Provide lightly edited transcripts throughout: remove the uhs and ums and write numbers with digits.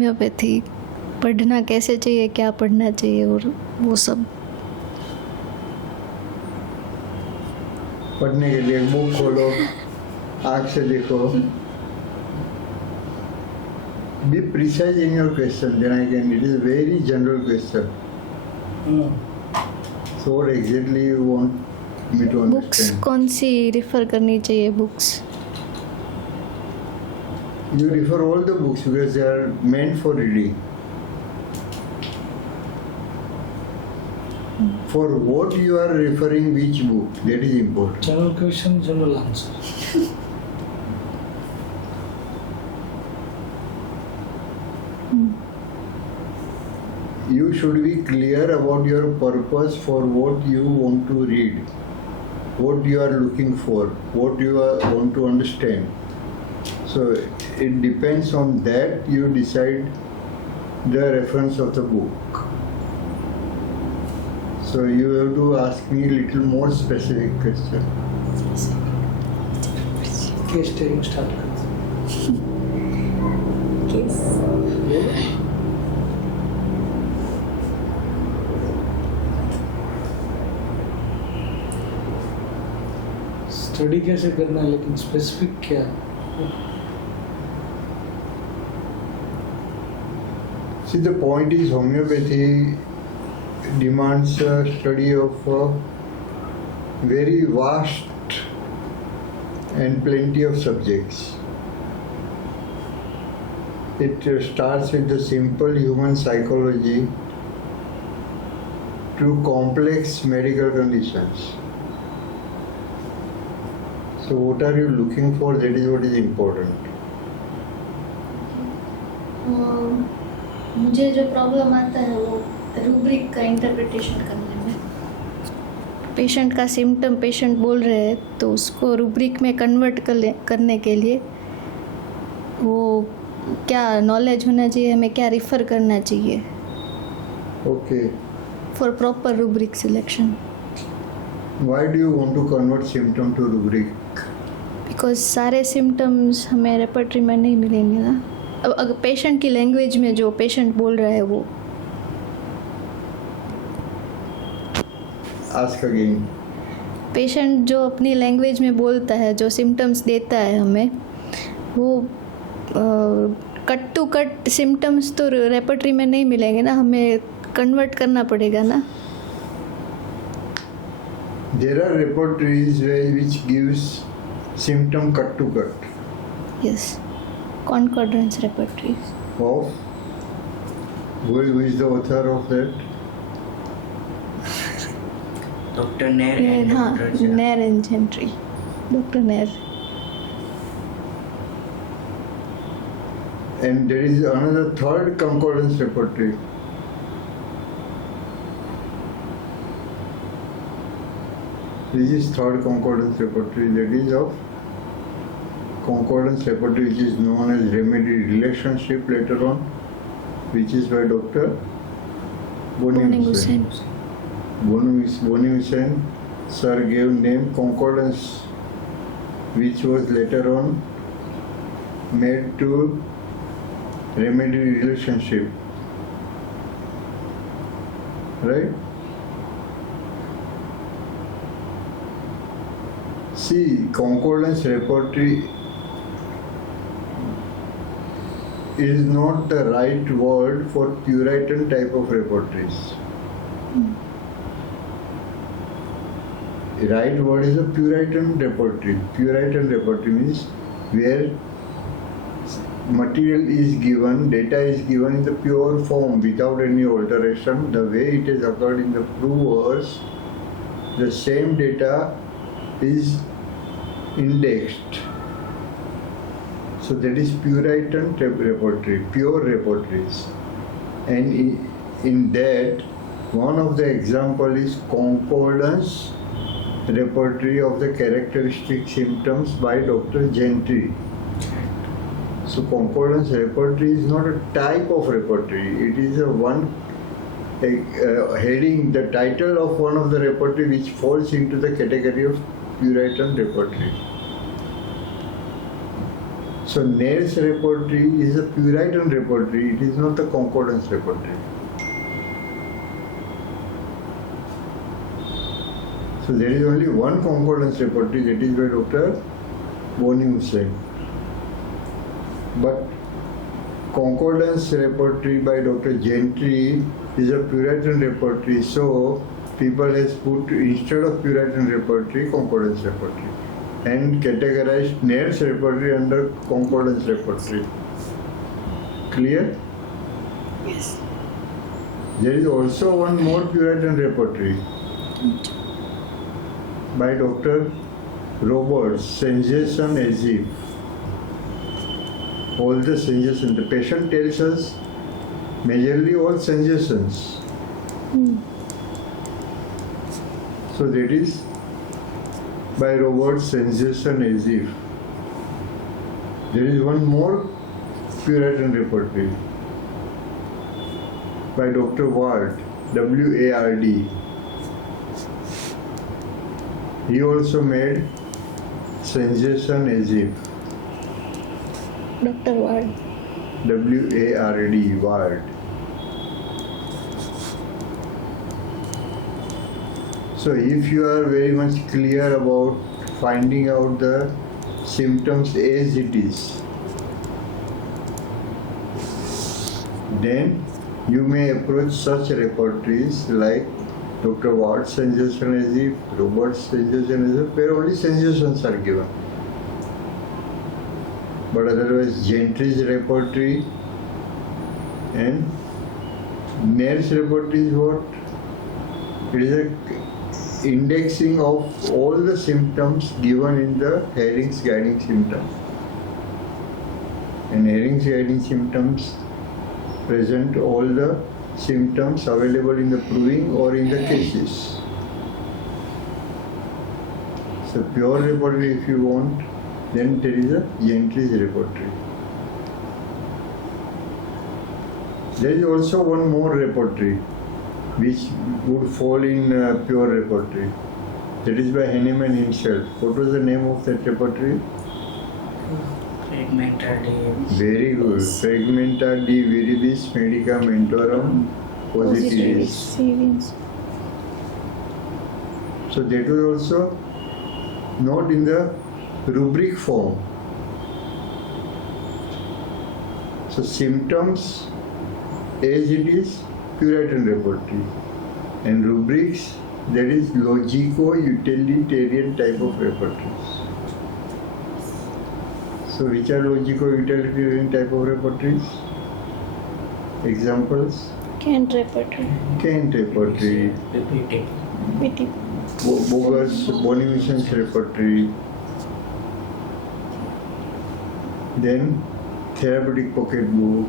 Homeopathy पढ़ना कैसे चाहिए, क्या पढ़ना चाहिए और वो सब। पढ़ने के लिए बुक खोलो, आँख से देखो. Be precise in your question. Then again, it is a very general question. So what exactly you want me to understand? Books कौन सी रिफ़र करनी चाहिए books? You refer all the books because they are meant for reading. For what you are referring which book, that is important. General question, general answer. You should be clear about your purpose for what you want to read, what you are looking for, what you want to understand. So it depends on that you decide the reference of the book. So you have to ask me a little more specific question. Case taking start करते case हैं. Study कैसे करना है, लेकिन specific क्या है? See, the point is homeopathy demands a study of a very vast and plenty of subjects. It starts with the simple human psychology to complex medical conditions. So what are you looking for? That is what is important. मुझे जो problem आता है वो rubric का interpretation करने में। Patient का symptom patient बोल रहे हैं तो उसको रूब्रिक में कन्वर्ट करने के लिए वो क्या नॉलेज होना चाहिए, हमें क्या रिफ़र करना चाहिए Okay. For proper rubric selection. Why do you want to convert symptom to rubric? Because सारे सिम्टम्स हमें रेपर्टरी में नहीं मिलेंगे ना। अब अगर पेशेंट की लैंग्वेज में जो पेशेंट बोल रहा है वो। Ask again. पेशेंट जो अपनी लैंग्वेज में बोलता है, जो सिम्टम्स देता है हमें, वो कट टू कट सिम्टम्स तो रेपर्टरी में नहीं मिलेंगे ना, हमें कन्वर्ट करना पड़ेगा ना। There are repertories which gives symptom cut to cut. Yes, concordance repertories. Of who is the author of that? Dr. Nair and हाँ, Dr. Jha. Ner and gentry, doctor Ner. And there is another third concordance repertory. This is third concordance repertory, that is of concordance repertory, which is known as remedy relationship later on, which is by Dr. Boni Hussain. Boni Hussain sir gave name concordance, which was later on made to remedy relationship, right? See, concordance repertory is not the right word for Puritan type of repertories. The right word is a Puritan repertory. Puritan repertory means where material is given, data is given in the pure form without any alteration, the way it has occurred in the provers. The same data is indexed. So that is Puritan repertory, pure repertories. And in that, one of the example is concordance repertory of the characteristic symptoms by Dr. Gentry. So concordance repertory is not a type of repertory. It is a heading, the title of one of the repertory which falls into the category of Puritan repertory. So Nair's repertory is a Puritan repertory, it is not a concordance repertory. So there is only one concordance repertory, that is by Dr. Boni Hussain. But concordance repertory by Dr. Gentry is a Puritan repertory, so people has put instead of Puritan repertory, concordance repertory, and categorized Nair's repertory under concordance repertory. Clear? Yes. There is also one more Puritan repertory by Dr. Roberts, sensation as if. All the sensations, the patient tells us majorly all sensations. So that is by Roberts, sensation as if. There is one more Puritan repertory by Dr. Ward, W-A-R-D. He also made sensation as if. Dr. Ward. W-A-R-D, Ward. So if you are very much clear about finding out the symptoms as it is, then you may approach such repertories like Dr. Ward's sensation as if, Robert's sensation as if, where only sensations are given. But otherwise Gentry's repertory and Nair's repertory is what? It is a indexing of all the symptoms given in the Herring's guiding symptoms. And Herring's guiding symptoms present all the symptoms available in the proving or in the cases. So pure repertory if you want, then there is a Gentry's repertory. There is also one more repertory which would fall in pure repertory. That is by Henneman himself. What was the name of that repertory? Fragmenta de. Very good. Fragmenta de viridis medicamentorum positivis. So that was also not in the rubric form. So symptoms as it is Puritan repertory, and rubrics, that is logico-utilitarian type of repertories. So which are logico-utilitarian type of repertories? Examples? Kent repertory. Kent repertory, Repeated. Witty. Bogart's Bonimission's repertory, then therapeutic pocketbook,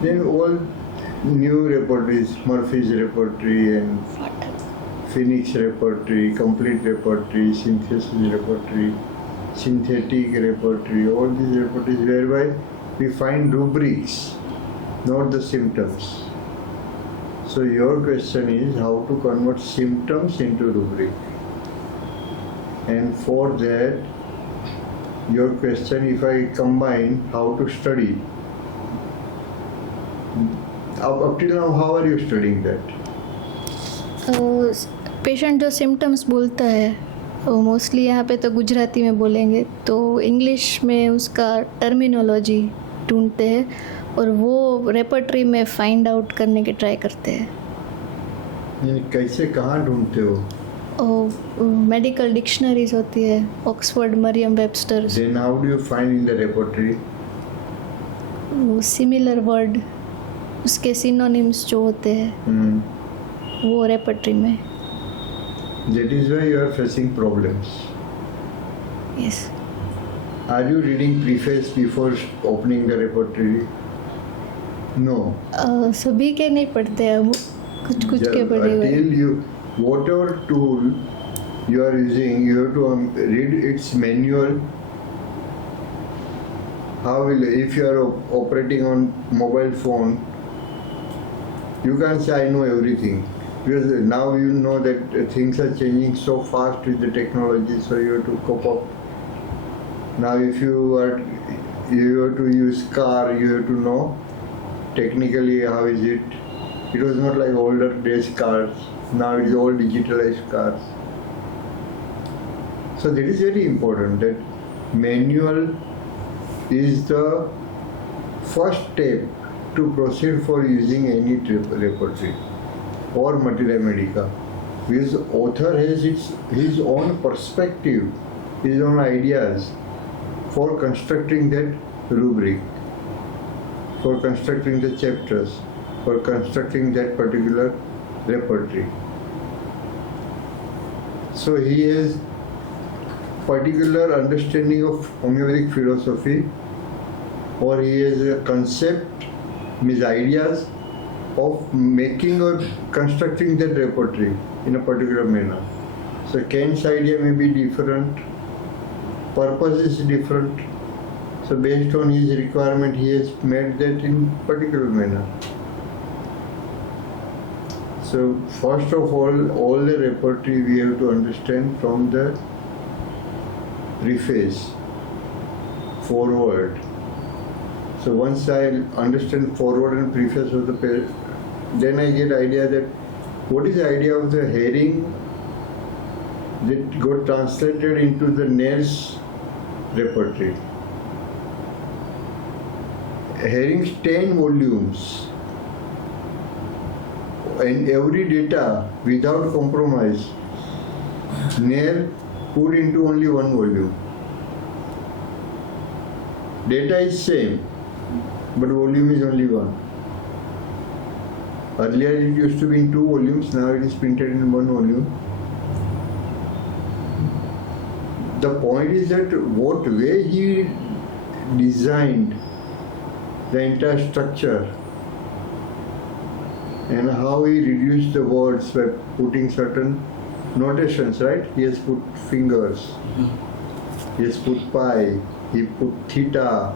then all new repertories, Murphy's repertory and Phoenix repertory, complete repertory, synthesis repertory, synthetic repertory, all these repertories whereby we find rubrics, not the symptoms. So your question is how to convert symptoms into rubric. And for that, your question, if I combine how to study, up till now, how are you studying that? Patient जो symptoms बोलता है वो mostly यहाँ पे तो गुजराती में बोलेंगे, तो इंग्लिश में उसका टर्मिनोलॉजी ढूंढते हैं और वो रेपर्टरी में फाइंड आउट करने की ट्राई करते हैं. ये कैसे, कहाँ ढूंढते हो? मेडिकल डिक्शनरीज होती है, Oxford Merriam Webster. Then how do you find in the repertory? Similar word, उसके सिनोनिम्स जो होते हैं वो रेपर्टरी में. That is why you are facing problems. Yes. Are you reading preface before opening the repertory? No. सभी के नहीं पढ़ते हैं, कुछ कुछ के पढ़े हुए. Until you, whatever tool you are using, you have to read its manual. How will, if you are operating on mobile phone, you can't say I know everything, because now you know that things are changing so fast with the technology, so you have to cope up. Now if you have to use car, you have to know technically how is it. It was not like older days cars. Now it is all digitalized cars. So that is very important, that manual is the first step to proceed for using any repertory or materia medica. Because author has his own perspective, his own ideas for constructing that rubric, for constructing the chapters, for constructing that particular repertory. So he has particular understanding of homeopathic philosophy, or he has a concept, his ideas of making or constructing that repertory in a particular manner. So Kant's idea may be different, purpose is different. So based on his requirement, he has made that in particular manner. So first of all the repertory we have to understand from the preface, forward. So once I understand forward and preface of the page, then I get idea that what is the idea of the heading that got translated into the Nair's repertory. Herring's 10 volumes and every data without compromise, Nair put into only one volume. Data is same, but volume is only one. Earlier it used to be in 2 volumes, now it is printed in 1 volume. The point is that what way he designed the entire structure and how he reduced the words by putting certain notations, right? He has put fingers, he has put pi, he put theta.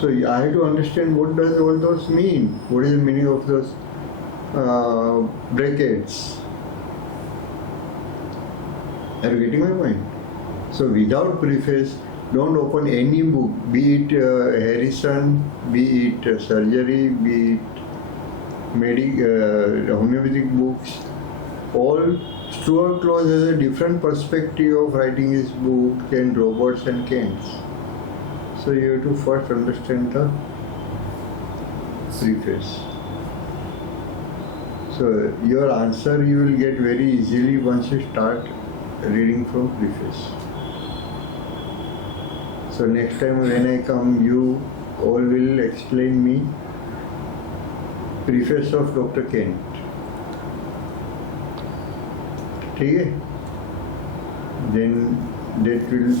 So I have to understand what does all those mean? What is the meaning of those brackets? Are you getting my point? So without preface, don't open any book, be it Harrison, be it surgery, be it homeopathic books. All Stuart Close has a different perspective of writing his book than Roberts and Kent's. So you have to first understand the preface. So your answer you will get very easily once you start reading from preface. So next time when I come, you all will explain me preface of Dr. Kent. Okay? Then that will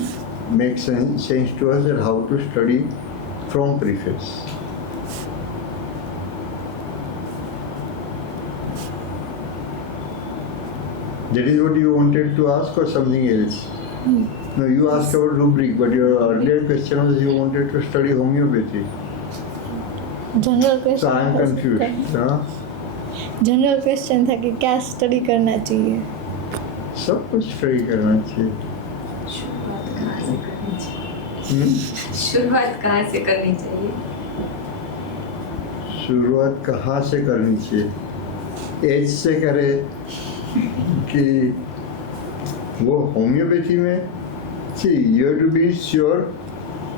make sense to us that how to study from preface. That is what you wanted to ask or something else? No, you asked about rubric, but your earlier question was you wanted to study homeopathy. General question So I am confused. General question था कि क्या study करना चाहिए. सब कुछ study करना चाहिए. शुरुआत कहाँ से करनी चाहिए? शुरुआत कहाँ से करनी चाहिए? एज से करे कि वो होम्योपैथी में. See, you have to be sure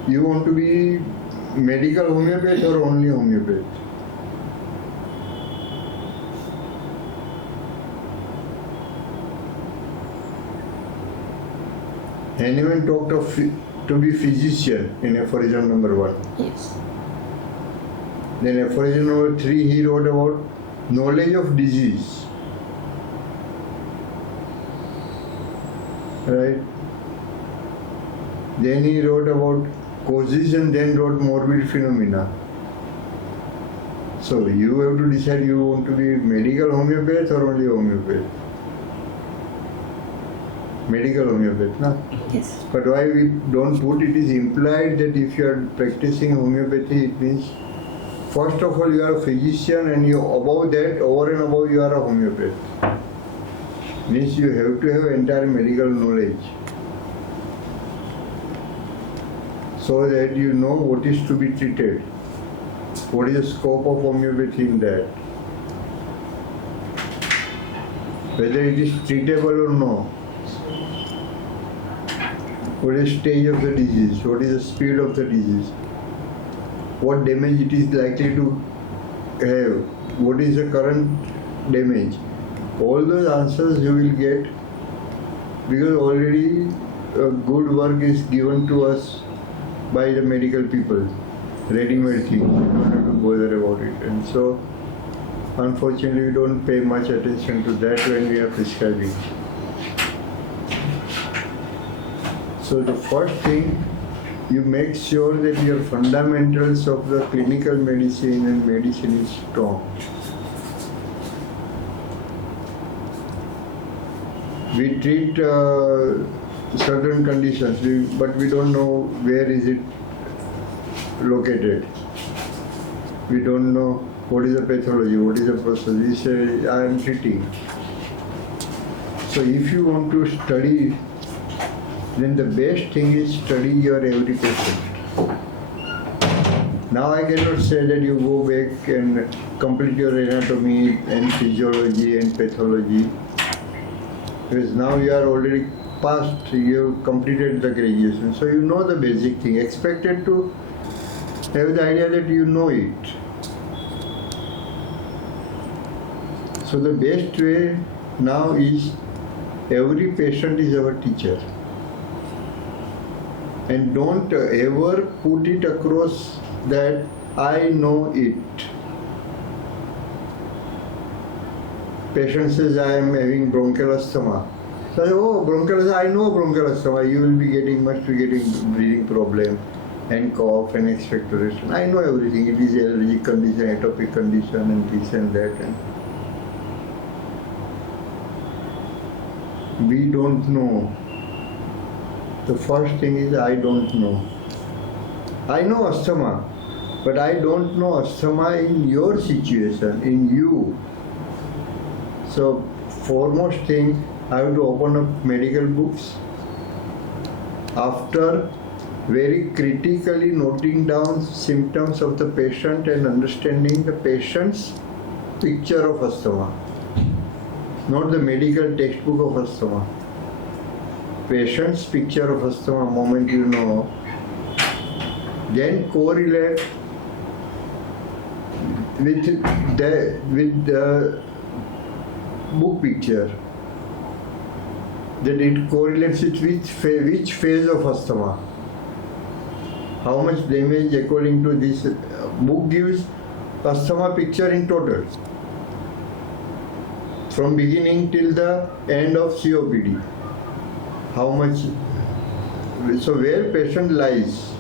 you want to be medical homeopath or only homeopath. Hahnemann talked of to be physician in aphorism number 1. Yes. Then aphorism number 3 he wrote about knowledge of disease. Right? Then he wrote about causes and then wrote morbid phenomena. So you have to decide you want to be medical homeopath or only homeopath. Medical homeopath, na? Yes. But why we don't put it is implied that if you are practicing homeopathy, it means first of all you are a physician and you above that, over and above you are a homeopath. Means you have to have entire medical knowledge. so that you know what is to be treated. What is the scope of homeopathy in that? Whether it is treatable or no. What is the stage of the disease? What is the speed of the disease? What damage it is likely to have? What is the current damage? All those answers you will get because already good work is given to us by the medical people. Ready-made thing. We don't have to bother about it. And so, unfortunately, we don't pay much attention to that when we are prescribing. So the first thing, you make sure that your fundamentals of the clinical medicine and medicine is strong. We treat certain conditions, but we don't know where is it located. We don't know what is the pathology, what is the process. We say, I am treating. So if you want to study, then the best thing is study your every patient. Now I cannot say that you go back and complete your anatomy and physiology and pathology, because now you are already past, you have completed the graduation. So you know the basic thing, expected to have the idea that you know it. So the best way now is every patient is our teacher. And don't ever put it across that I know it. Patient says I am having bronchial asthma. So I say, oh, bronchial asthma, I know bronchial asthma. You will be getting, must be getting breathing problem and cough and expectoration. I know everything. It is allergic condition, atopic condition, and this and that. And we don't know. The first thing is I don't know. I know asthma, but I don't know asthma in your situation, in you. So foremost thing, I have to open up medical books. After very critically noting down symptoms of the patient and understanding the patient's picture of asthma, not the medical textbook of asthma. Patient's picture of asthma, moment you know, then correlate with the book picture, that it correlates with which phase of asthma, how much damage according to this book gives asthma picture in total, from beginning till the end of COPD. How much, so where patient lies.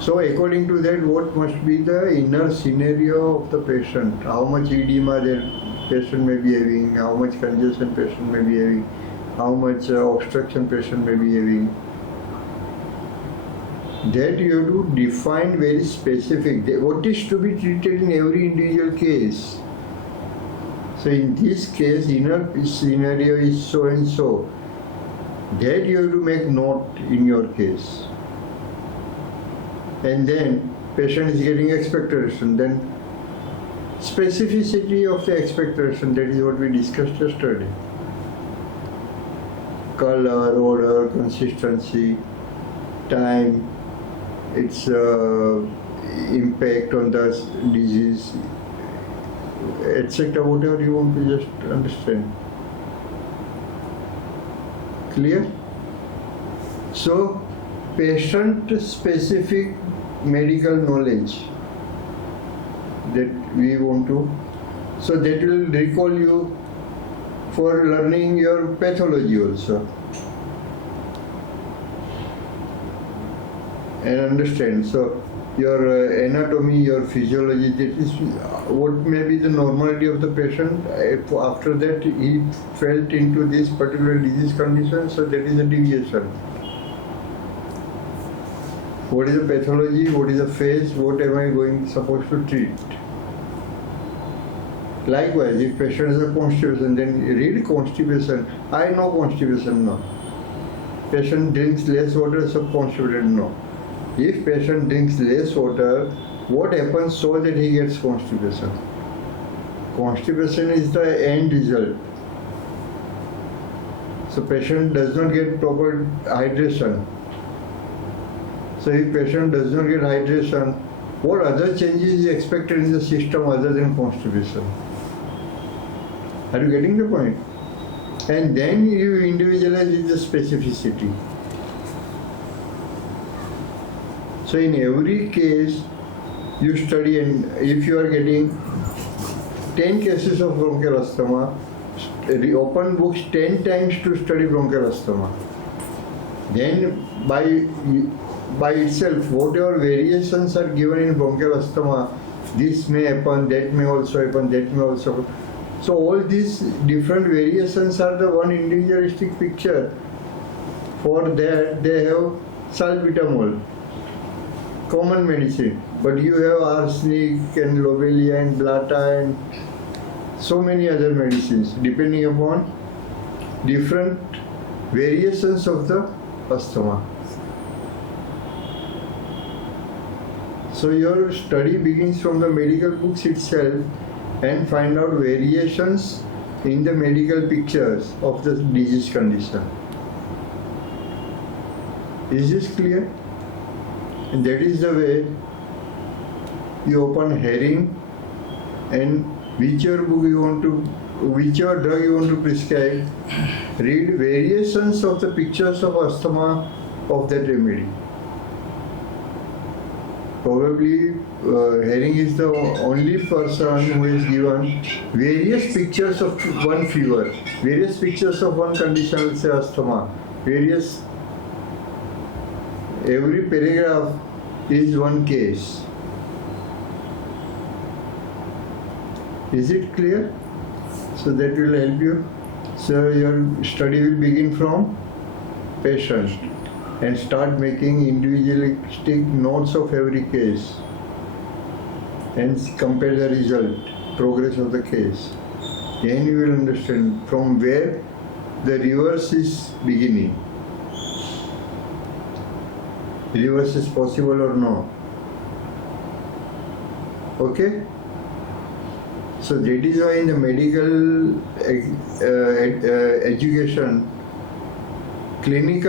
So according to that, what must be the inner scenario of the patient, how much edema the patient may be having, how much congestion patient may be having, how much obstruction patient may be having. That you have to define very specific, what is to be treated in every individual case. So in this case, inner scenario is so and so. That you have to make note in your case. And then patient is getting expectoration. Then specificity of the expectoration, that is what we discussed yesterday. Color, odor, consistency, time, its impact on the disease, etc. Whatever you want to just understand. Clear? So, patient-specific medical knowledge that we want to, so that will recall you for learning your pathology also. And understand. So, your anatomy, your physiology, that is what may be the normality of the patient. After that, he fell into this particular disease condition, so that is a deviation. What is the pathology, what is the phase, what am I supposed to treat? Likewise, if patient has a constipation, then read constipation. I know constipation now. patient drinks less water, so constipated? No. If patient drinks less water, what happens so that he gets constipation? Constipation is the end result. So patient does not get proper hydration. So if patient does not get hydration, what other changes is expected in the system other than constipation? Are you getting the point? And then you individualize with the specificity. So in every case, you study, and if you are getting 10 cases of bronchial asthma, open books 10 times to study bronchial asthma. Then by itself, whatever variations are given in bronchial asthma, this may happen, that may also happen, that may also happen. So all these different variations are the one individualistic picture. For that they have salbutamol, common medicine, but you have arsenic and lobelia and blata and so many other medicines depending upon different variations of the asthma. So your study begins from the medical books itself and find out variations in the medical pictures of the disease condition. Is this clear? And that is the way you open hearing, and whichever book you want to, whichever drug you want to prescribe, read variations of the pictures of asthma of that remedy. Probably Herring is the only person who is given various pictures of one fever, various pictures of one condition, let's say asthma, various, every paragraph is one case. Is it clear? So that will help you. So your study will begin from patient and start making individualistic notes of every case and compare the result, progress of the case. Then you will understand from where the reverse is beginning. Reverse is possible or no. Okay? So that is why in the medical education, clinical